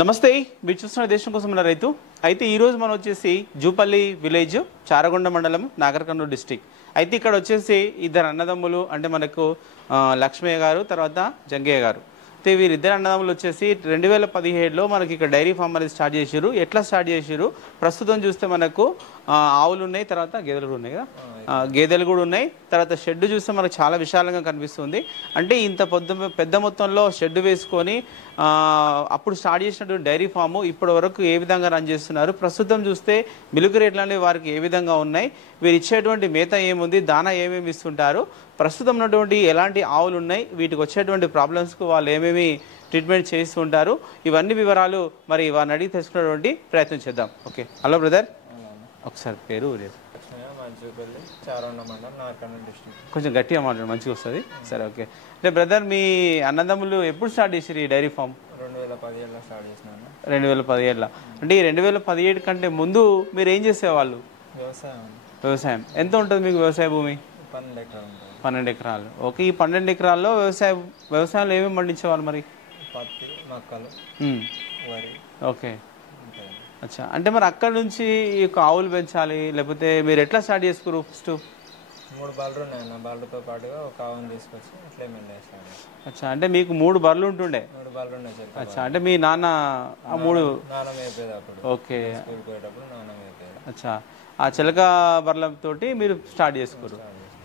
నమస్తే, మీరు చూస్తున్న దేశం కోసం ఉన్న రైతు. అయితే ఈరోజు మనం వచ్చేసి జూపల్లి విలేజ్, చారగొండ మండలం, నాగర్ కర్నూలు డిస్టిక్. అయితే ఇక్కడ వచ్చేసి ఇద్దరు అన్నదమ్ములు, అంటే మనకు లక్ష్మయ్య గారు, తర్వాత జంగయ్య గారు. అయితే వీరిద్దరు అన్నదమ్ములు వచ్చేసి 2017లో మనకి ఇక్కడ డైరీ ఫామ్ అనేది స్టార్ట్ చేసారు. ఎట్లా స్టార్ట్ చేసారు? ప్రస్తుతం చూస్తే మనకు ఆవులు ఉన్నాయి, తర్వాత గేదెలు కూడా ఉన్నాయి కదా, గేదెలు కూడా ఉన్నాయి. తర్వాత షెడ్ చూస్తే మనకు చాలా విశాలంగా కనిపిస్తుంది. అంటే ఇంత పెద్ద మొత్తంలో షెడ్ వేసుకొని అప్పుడు స్టార్ట్ చేసినటువంటి డైరీ ఫాము ఇప్పటి వరకు ఏ విధంగా రన్ చేస్తున్నారు, ప్రస్తుతం చూస్తే మిల్క్ రేట్లు అనేవి వారికి ఏ విధంగా ఉన్నాయి, వీరు ఇచ్చేటువంటి మేత ఏముంది, దానా ఏమేమి ఇస్తుంటారు, ప్రస్తుతం ఉన్నటువంటి ఎలాంటి ఆవులు ఉన్నాయి, వీటికి వచ్చేటువంటి ప్రాబ్లమ్స్కు వాళ్ళు ఏమేమి ట్రీట్మెంట్ చేస్తుంటారు, ఇవన్నీ వివరాలు మరి వారిని అడిగి తెలుసుకునేటువంటి ప్రయత్నం చేద్దాం. ఓకే, హలో బ్రదర్, ఒకసారి పేరు కొంచెం గట్టిగా మాట్లాడు, మంచిగా వస్తుంది. సరే, ఓకే. అంటే బ్రదర్, మీ అన్నదమ్ములు ఎప్పుడు స్టార్ట్ చేసారు ఈ డైరీ ఫామ్? 2017లో స్టార్ట్ చేసినాను. 2017లో. అంటే ఈ 2017 కంటే ముందు మీరు ఏం చేసేవాళ్ళు? వ్యవసాయం. ఎంత ఉంటుంది మీకు వ్యవసాయ భూమి? 12 ఎకరాలు ఉంటుంది. 12 ఎకరాలు. ఓకే, ఈ 12 ఎకరాల్లో వ్యవసాయంలో ఏమేమి పండించేవాళ్ళు మరి? పత్తి, మొక్కలు, వరి. ఓకే, అచ్చా. అంటే మరి అక్కడ నుంచి ఈ యొక్క ఆవులు పెంచాలి, లేకపోతే మీరు ఎట్లా స్టార్ట్ చేసుకురు? ఫస్ట్ 3 బర్రెలు ఉన్నాయి. బర్రెలతో పాటుగా ఒక ఆవును తీసుకొచ్చి ఇట్లా మెల్లేసాను. అచ్చా, అంటే మీకు 3 బర్రెలు ఉంటుండే? 3 బర్రెలు ఉన్నాయి సార్. అచ్చా, అంటే మీ నాన్న ఆ 3 నాన్న మేపేది అప్పుడు. ఓకే, స్కూల్ పోయేటప్పుడు నాన్న మేపేది. అచ్చా, ఆ చిలక బర్రెలతోటి మీరు స్టార్ట్ చేసుకోరు.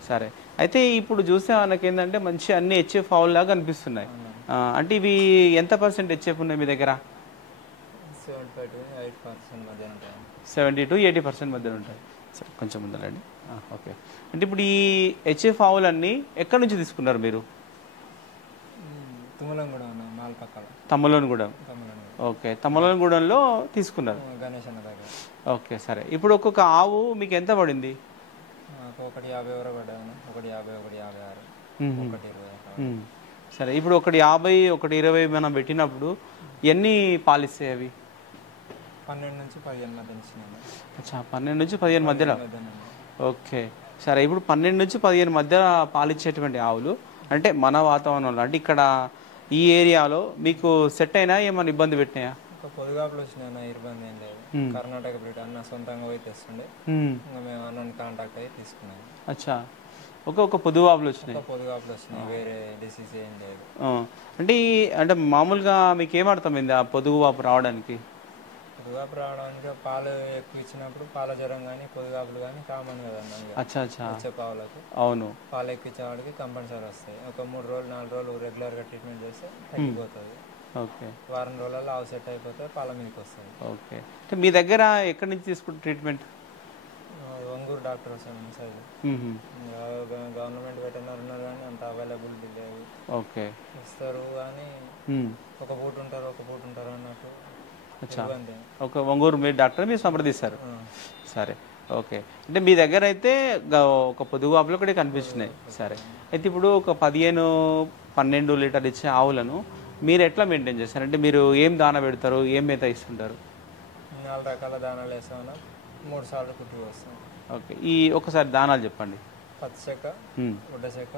సరే, అయితే ఇప్పుడు చూస్తే మనకి ఏంటంటే మంచి అన్ని హెచ్ఎఫ్ ఆవులు లాగా కనిపిస్తున్నాయి. అంటే ఇవి ఎంత % హెచ్ఎఫ్ ఉన్నాయి మీ దగ్గర? 70 to 80% మధ్య ఉంటాయి. సరే, కొంచెం ముందరండి. ఓకే, అంటే ఇప్పుడు ఈ హెచ్ఎఫ్ ఆవులన్నీ ఎక్కడి నుంచి తీసుకున్నారు మీరు? తమ్మలోనిగూడెం. ఓకే, తమ్మలోనిగూడెంలో తీసుకున్నారు. ఓకే, సరే. ఇప్పుడు ఒక్కొక్క ఆవు మీకు ఎంత పడింది? ఒకటి 50 వరకు పడ్డాను. ఒకటి 50, ఒకటి 56, ఒకటి 20. సరే, ఇప్పుడు ఒకటి 50, ఒకటి 20 మనం పెట్టినప్పుడు ఎన్ని పాలిస్తాయి అవి? 12 నుంచి 15 మధ్య. అచ్చా, 12 నుంచి 15 మధ్యలో. ఓకే, సరే. ఇప్పుడు 12 నుంచి 15 మధ్య పాలిచ్చేటువంటి ఆవులు అంటే మన వాతావరణంలో, అంటే ఇక్కడ ఈ ఏరియాలో మీకు సెట్ అయినా ఏమైనా ఇబ్బంది పెట్టినాయా? పొదుగాపులు వచ్చినా ఇబ్బంది ఏం లేదు. కర్ణాటక బ్రీడ్ అన్న సొంతంగా పోయి తెస్తుండే, ఇంకా మేము అన్నని కాంటాక్ట్ అయ్యి తీసుకున్నాం. అచ్చా, ఒక పొదుగాపులు వచ్చినాయి. పొదుగాపులు వచ్చినాయి, వేరే డిసీజ్ ఏం లేదు. అంటే మామూలుగా మీకు ఏమర్థమైంది ఆ పొదుగువాపు రావడానికి? పొదుగాపు రావడానికి పాలు ఎక్కువ ఇచ్చినప్పుడు పాల జ్వరం కానీ పొదుగాపులు కానీ కామన్ కదన్నా. అచ్చా అచ్చా, వచ్చే పావులకు. అవును, పాలు ఎక్కువ ఇచ్చేవాడికి కంపల్సరీ వస్తాయి. ఒక 3 రోజులు 4 రోజులు రెగ్యులర్గా ట్రీట్మెంట్ చేస్తే తగ్గిపోతుంది. ఓకే, వారం రోజులలో ఆవు సెట్ అయిపోతే పాల మీదకి వస్తుంది. ఓకే, అంటే మీ దగ్గర ఎక్కడి నుంచి తీసుకుంటే ట్రీట్మెంట్? ఒంగూరు డాక్టర్ వస్తాను సైడ్. గవర్నమెంట్ వెటర్నరీ ఉన్నారు కానీ అంత అవైలబిలిటీ లేదు. ఓకే, ఇస్తారు కానీ ఒక పూట ఉంటారు అన్నట్టు. ఒక ఒంగూరు మీ డాక్టర్ మీరు సంప్రదిస్తారు. సరే, ఓకే. అంటే మీ దగ్గర అయితే ఒక పొదుగువాపులు కూడా కనిపిస్తున్నాయి. సరే, అయితే ఇప్పుడు ఒక 15-12 లీటర్లు ఇచ్చే ఆవులను మీరు ఎట్లా మెయింటైన్ చేస్తారు? అంటే మీరు ఏం దానా పెడతారు, ఏం మేత ఇస్తుంటారు? 4 రకాల దానాలు వేస్తాను. 3 సార్లు కుట్టి వస్తాం. ఓకే, ఈ ఒకసారి దానాలు చెప్పండి. పత్తి చెక్క, ఉడ్డ చెక్క,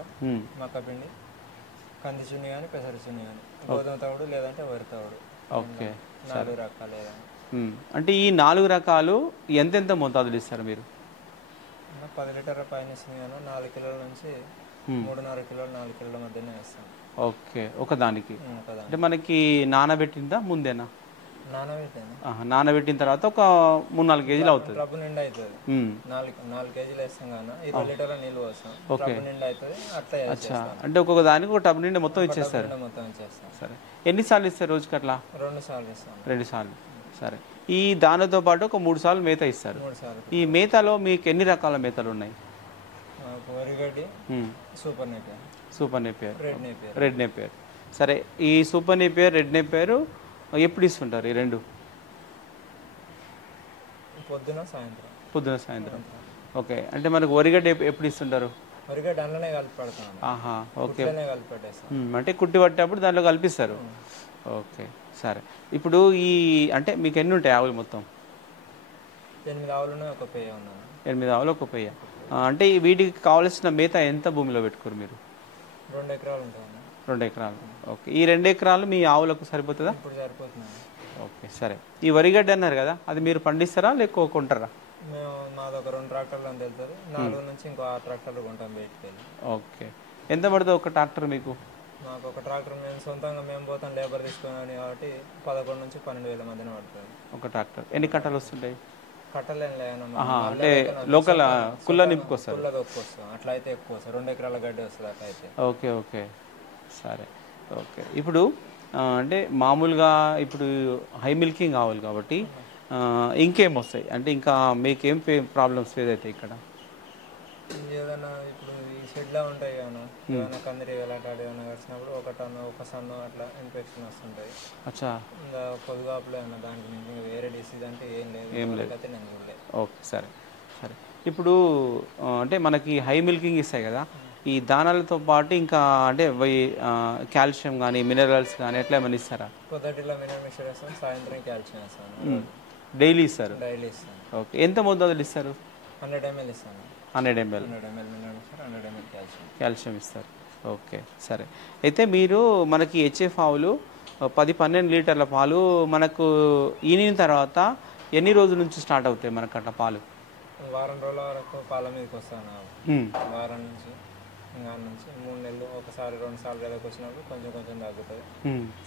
మక్కపిండి, కంది చున్ని కానీ పెసరి చున్ని కానీ, గోధుమ తవుడు లేదంటే వరి తవుడు. ఓకే, 4 రకాలు. అంటే ఈ 4 రకాలు ఎంతెంత మోతాదులు ఇస్తారు మీరు? 10 లీటర్ల పైన ఇస్తుంది కానీ 4 కిలోల నుంచి 3.5 కిలోలు 4 కిలోల మధ్యనే వేస్తాం. ఓకే, ఒక దానికి. అంటే మనకి నానబెట్టిందా ముందేనా? నానబెట్టిన తర్వాత ఒక 3-4 కేజీలు అవుతుంది. ట్రబ్ నిండా అవుతుంది. 4 కేజీలు వేస్తాం కానీ 20 లీటర్ల నీళ్ళు పోస్తాం. ట్రబ్ నిండా అవుతుంది. అట్లా అంటే ఒక్కొక్క దానికి ఒక టబ్ నిండా మొత్తం ఇచ్చేస్తారు. సరే, ఎన్నిసార్లు ఇస్తారు రోజుకి? అట్లా 2 సార్లు ఇస్తాం. 2 సార్లు. సరే, ఈ దానితో పాటు ఒక 3 సార్లు మేత ఇస్తారు. ఈ మేతలో మీకు ఎన్ని రకాల మేతలు ఉన్నాయి? వరిగడ్డి, సూపర్ నేపియర్, రెడ్ నేపియర్. సరే, ఈ సూపర్ నేపియర్, రెడ్ నేపియర్ ఎప్పుడు ఇస్తుంటారు ఈ 2? పొద్దున సాయంత్రం. ఓకే, అంటే మనకు వరిగడ్డ ఎప్పుడు ఇస్తుంటారు? వరిగడ్డ అందులోనే కలిపి పెడతాం. ఓకే, అంటే కుట్టి పట్టేటప్పుడు దాంట్లో కల్పిస్తారు. ఓకే, సరే. ఇప్పుడు ఈ అంటే మీకు ఎన్ని ఉంటాయి ఆవులు మొత్తం? 8 ఆవులు ఉన్నాయి, ఒక పెయ్య ఉన్నాయి. 8 ఆవులు, ఒక పెయ్య. అంటే వీటికి కావాల్సిన మేత ఎంత భూమిలో పెట్టుకోరు మీరు? 2 ఎకరాలు ఉంటుంది. 2 ఎకరాలు. ఓకే, ఈ 2 ఎకరాలు మీ ఆవులకు సరిపోతుందా? ఇప్పుడు సరిపోతుంది. ఓకే సరే. ఈ వరిగడ్డ అన్నారు కదా, అది మీరు పండిస్తారా లేక కొంటారా? మేము మాది ఒక 2 ట్రాక్టర్లు అని వెళ్తుంది, 4 నుంచి ఇంకో 6 ట్రాక్టర్లు కొంటాం బయటికి వెళ్ళి. ఓకే. ఎంత పడుతుంది ఒక ట్రాక్టర్ మీకు? మాకు ఒక ట్రాక్టర్ మేము సొంతంగా మేము పోతాం లేబర్ తీసుకుని కాబట్టి 11 నుంచి 12,000 మధ్యన పడుతుంది ఒక ట్రాక్టర్. ఎన్ని కట్టలు వస్తుంటాయి? కట్టలేం అంటే లోకల్ కుల్ల నింపుకొస్తారు? కుల్ల దొక్కొస్తాం, అట్లా అయితే ఎక్కువ వస్తుంది, 2 ఎకరాల గడ్డి వస్తుంది అట్లా అయితే. ఓకే ఓకే సరే. ఓకే. ఇప్పుడు అంటే మామూలుగా ఇప్పుడు హై మిల్కింగ్ కావాలి కాబట్టి ఇంకేం వస్తాయి అంటే ఇంకా మీకేం ప్రాబ్లమ్స్ ఫేస్ అవుతాయి ఇక్కడ? ఏదైనా ఇప్పుడు ఈ షెడ్లో ఉంటాయి కానీ ఏమైనా కందిరి అలాంటి ఏమైనా వచ్చినప్పుడు ఒక టన్ను ఒక సన్ను అట్లా ఇన్ఫెక్షన్ వస్తుంటాయి. అచ్చా. ఇంకా పొదుగాపులో ఏమన్నా దానికి నుంచి వేరే డిసీజ్ అంటే ఏం లేదు అయితే నేను చూడలేదు. ఓకే సరే సరే. ఇప్పుడు అంటే మనకి హై మిల్కింగ్ ఇస్తాయి కదా, ఈ దానాలతో పాటు ఇంకా అంటే కాల్షియం కానీ మినరల్స్ కానీ ఎట్లా ఏమైనా ఇస్తారా? పొద్దుటిలో మినరల్ మిక్చర్ వేస్తాం, సాయంత్రం కాల్షియం ఇస్తాను. డైలీ ఇస్తారు? డైలీ ఇస్తాను. ఓకే. ఎంత మోతాదులు ఇస్తారు? 100 ml ఇస్తాను. 100 ml mineral mixture, 100 ml calcium ఇస్తారు. ఓకే సరే. అయితే మీరు మనకి హెచ్ఎఫ్ ఆవులు 10-12 లీటర్ల పాలు మనకు ఈనిన తర్వాత ఎన్ని రోజుల నుంచి స్టార్ట్ అవుతాయి మనకు అట్లా పాలు? వారం రోజుల వరకు పాల మీదకి వస్తాను. వారం నుంచి ఇంకా నుంచి 3 నెలలు ఒకసారి 2 సార్లు ఎదకు వచ్చినప్పుడు కొంచెం కొంచెం తగ్గుతుంది.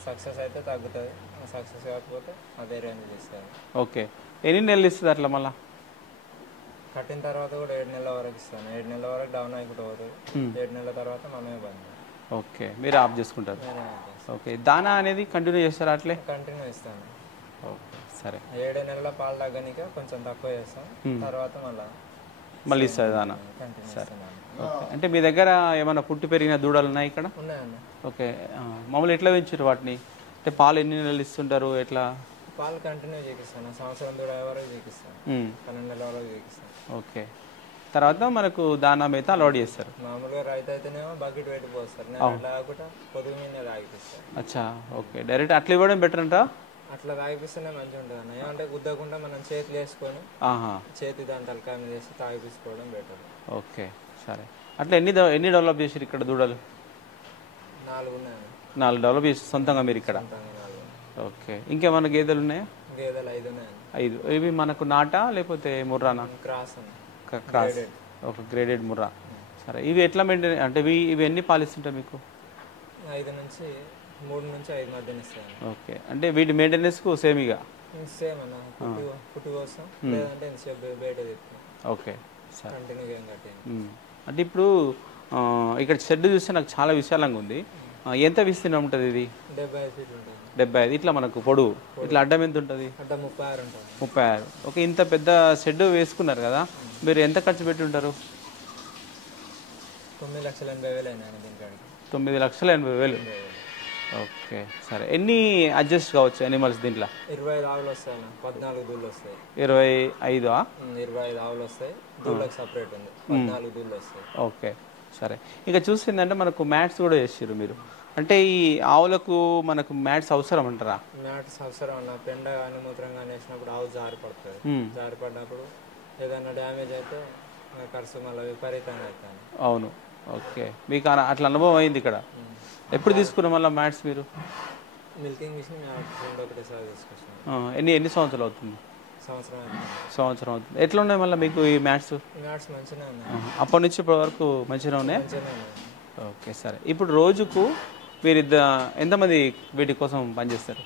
సక్సెస్ అయితే తగ్గుతుంది, సక్సెస్ కాకపోతే అదే రేంజ్ ఇస్తుంది. ఓకే. ఎన్ని నెలలు ఇస్తుంది అట్లా? మళ్ళీ కట్టిన తర్వాత కూడా 7 నెలల వరకు ఇస్తాను. 7 నెలల వరకు డౌన్ అయిపోతూ పోతుంది. 7 నెలల తర్వాత మనమే బంద్. ఓకే. మీరు ఆఫ్ చేసుకుంటారు? ఓకే. దానా అనేది కంటిన్యూ చేస్తారా అట్లే? కంటిన్యూ ఇస్తాను. ఓకే సరే. 7 నెలల పాలు తగ్గనిక కొంచెం తక్కువ చేస్తాం, తర్వాత మళ్ళీ ఇస్తుంది దానా. సరే. ఓకే. అంటే మీ దగ్గర ఏమైనా పుట్టి పెరిగిన దూడలు ఉన్నాయి ఇక్కడ? ఉన్నాయండి. ఓకే. మామూలు ఎట్లా పెంచారు వాటిని? అంటే పాలు ఎన్ని నెలలు ఇస్తుంటారు ఎట్లా? పాలు కంటిన్యూ చేపిస్తాను, సంవత్సరం దూడ వరకు చేపిస్తాను, 12 నెలల వరకు చేపిస్తాను. ఓకే. తర్వాత మనకు దానా మేత అలవాటు చేస్తారు. మామూలుగా రైతు అయితేనేమో బకెట్ పెట్టి పోస్తారు, నేను అట్లా కాకుండా పొదుగు మీద తాగిపిస్తాను. అచ్చా. ఓకే. డైరెక్ట్ అట్లా ఇవ్వడం బెటర్ అంట? అట్లా తాగిపిస్తేనే మంచిగా ఉంటుంది అన్న. ఏమంటే గుద్దకుండా మనం చేతులు వేసుకొని చేతి దాని తలకాయ మీద వేసి తాగిపించుకోవడం బెటర్. ఓకే సరే. అట్లా ఎన్ని డెవలప్ చేసారు ఇక్కడ దూడలు? 4 ఉన్నాయండి. 4 డెవలప్ చేసి సొంతంగా మీరు ఇక్కడ? ఓకే. ఇంకేమన్నా గేదెలు ఉన్నాయా? గేదెలు 5 ఉన్నాయండి. 5. ఇవి మనకు నాటా లేకపోతే ముర్రానా? క్రాస్. క్రాస్. ఒక గ్రేడెడ్ ముర్రా. సరే. ఇవి ఎట్లా మెయింటైన్ అంటే ఇవి ఎన్ని పాలిస్తుంటాయి మీకు? 3 నుంచి 5 మధ్యన ఇస్తాను. ఓకే. అంటే వీటి మెయింటెనెన్స్కు సేమ్ ఇక? సేమ్ అన్న, పుట్టు కోసం లేదంటే బయట తిప్పుతాం. ఓకే సరే. కంటిన్యూగా ఏం కట్టాను. అంటే ఇప్పుడు ఇక్కడ షెడ్ చూస్తే నాకు చాలా విశాలంగా ఉంది. ఎంత విస్తీర్ణం ఉంటుంది ఇది? 75 ఫీట్లు ఉంటుంది. 75. ఇట్లా మనకు పొడవు ఇట్లా అడ్డం ఎంత ఉంటుంది? అడ్డం 36 ఉంటుంది. 36. ఓకే. ఇంత పెద్ద షెడ్ వేసుకున్నారు కదా, మీరు ఎంత ఖర్చు పెట్టి ఉంటారు? 9,80,000 అయినా దీనికి. 9,80,000. ఓకే సరే. ఎన్ని అడ్జస్ట్ కావచ్చు అనిమల్స్ దీంట్లో? 25 ఆవులు వస్తాయి, 14 దూళ్ళు వస్తాయి. 25 25 ఆవులు వస్తాయి, దూళ్ళకి సపరేట్ ఉంది, 14 దూళ్ళు వస్తాయి. ఓకే సరే. ఇక చూసిందంటే మనకు మ్యాట్స్ కూడా చేసారు మీరు. అంటే ఈ ఆవులకు మనకు మ్యాట్స్ అవసరం అంటారా? మ్యాట్స్ అవసరం అన్న. పెండ కానీ మూత్రం కానీ వేసినప్పుడు ఆవు జారి పడుతుంది. జారి పడినప్పుడు ఏదైనా డ్యామేజ్ అయితే ఖర్చు మళ్ళీ విపరీతంగా అవుతాను. అవును. ఓకే. మీకు అట్లా అనుభవం అయింది ఇక్కడ? ఎప్పుడు తీసుకున్నాం మళ్ళీ మ్యాట్స్ మీరు? మిల్కింగ్ మిషన్ ఒకటేసారి తీసుకొచ్చాను. ఎన్ని సంవత్సరాలు అవుతుంది? సంవత్సరం అవుతుంది. ఎట్లా ఉన్నాయి మళ్ళీ మీకు ఈ మ్యాట్స్? మ్యాట్స్ మంచిగా ఉన్నాయి. అప్పటి నుంచి ఇప్పటి వరకు మంచిగా ఉన్నాయి? ఓకే సరే. ఇప్పుడు రోజుకు మీరు ఎంతమంది వీటి కోసం పనిచేస్తారు?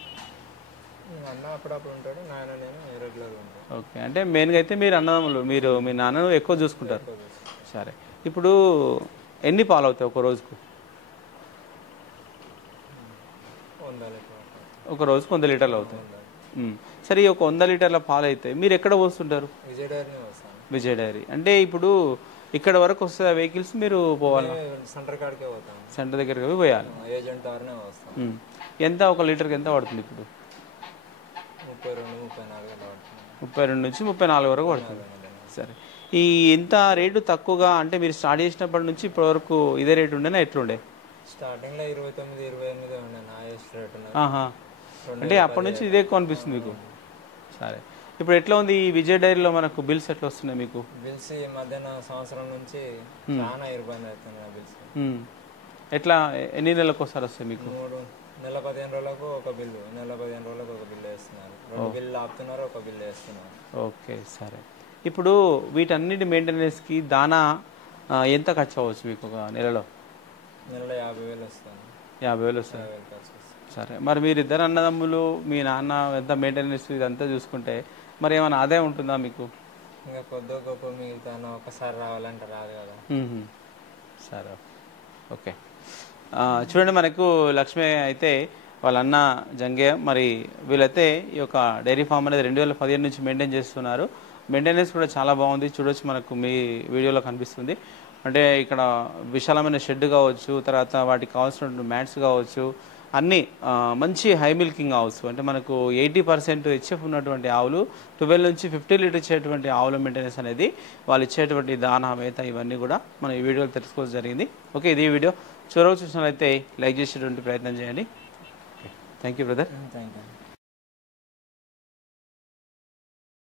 అన్న అప్పుడప్పుడు ఉంటాడు, నాయన నేను రెగ్యులర్గా ఉంటాను. ఓకే. అంటే మెయిన్గా అయితే మీరు అన్నదమ్ములు, మీరు మీ నాన్నను ఎక్కువ చూసుకుంటారు. సరే. ఇప్పుడు ఎన్ని పాలు అవుతాయి ఒక రోజుకు? ఒక రోజుకు 100 లీటర్లు అవుతాయి. సరే. ఒక 100 లీటర్ల పాలు అయితే మీరు ఎక్కడ పోస్తుంటారు? విజయ డైరీ. అంటే ఇప్పుడు ఇక్కడ వరకు వస్తుంది వెహికల్స్, మీరు పోవాలి? సెంటర్ దగ్గరికి పోయాలి. ఎంత ఒక లీటర్కి ఎంత పడుతుంది ఇప్పుడు? 32 నుంచి 34 వరకు పడుతుంది. సరే. ఈ ఇంత రేటు తక్కువగా అంటే మీరు స్టార్ట్ చేసినప్పటి నుంచి ఇప్పటి వరకు ఇదే రేటు ఉండేనా ఎట్లుండే? స్టార్టింగ్లో 29-28 ఉండే హైయెస్ట్ రేట్. అంటే అప్పటి నుంచి ఇదే ఎక్కువ అనిపిస్తుంది మీకు? సరే. ఇప్పుడు ఎట్లా ఉంది ఈ విజయ డైరీలో మనకు బిల్స్ ఎట్లా వస్తున్నాయి మీకు? బిల్స్ ఈ మధ్యన సంవత్సరం నుంచి చాలా ఇబ్బంది అవుతుంది బిల్స్. ఎట్లా ఎన్ని నెలలకు ఒకసారి వస్తాయి మీకు? నెల 15 రోజులకు ఒక బిల్లు, నెల 15 రోజులకు ఒక బిల్లు వేస్తున్నారు. 2 బిల్లు ఆపుతున్నారు, ఒక బిల్లు వేస్తున్నారు. ఓకే, సరే. ఇప్పుడు వీటన్నిటి మెయింటెనెన్స్కి దానా ఎంత ఖర్చు అవ్వచ్చు మీకు ఒక నెలలో? నెలలో 50,000 వస్తుంది. 50,000 వస్తుంది. 50,000 ఖర్చు వస్తుంది. సరే, మరి మీరు ఇద్దరు అన్నదమ్ములు, మీ నాన్న ఎంత మెయింటెనెన్స్ ఇదంతా చూసుకుంటే మరి ఏమైనా ఆదాయం ఉంటుందా మీకు? ఇంకా కొద్ది గొప్ప మిగతాను ఒకసారి రావాలంటే రాదు కదా. సరే, ఓకే. చూడండి, మనకు లక్ష్మి అయితే వాళ్ళ అన్న జంగయ్య, మరి వీళ్ళైతే ఈ యొక్క డైరీ ఫామ్ అనేది 2015 నుంచి మెయింటైన్ చేస్తున్నారు. మెయింటెనెన్స్ కూడా చాలా బాగుంది, చూడొచ్చు, మనకు మీ వీడియోలో కనిపిస్తుంది. అంటే ఇక్కడ విశాలమైన షెడ్ కావచ్చు, తర్వాత వాటికి కావాల్సిన మ్యాట్స్ కావచ్చు, అన్నీ మంచి హై మిల్కింగ్ ఆవుస్. అంటే మనకు 80% హెచ్ఎఫ్ ఉన్నటువంటి ఆవులు, 12 నుంచి 50 లీటర్ ఇచ్చేటువంటి ఆవుల మెయింటెనెన్స్ అనేది, వాళ్ళు ఇచ్చేటువంటి దానా, మేత, ఇవన్నీ కూడా మనం ఈ వీడియోలో తెలుసుకోవడం జరిగింది. ఓకే, ఇది వీడియో చూసినట్లయితే లైక్ చేసేటువంటి ప్రయత్నం చేయండి. Okay, thank you brother. Thank you.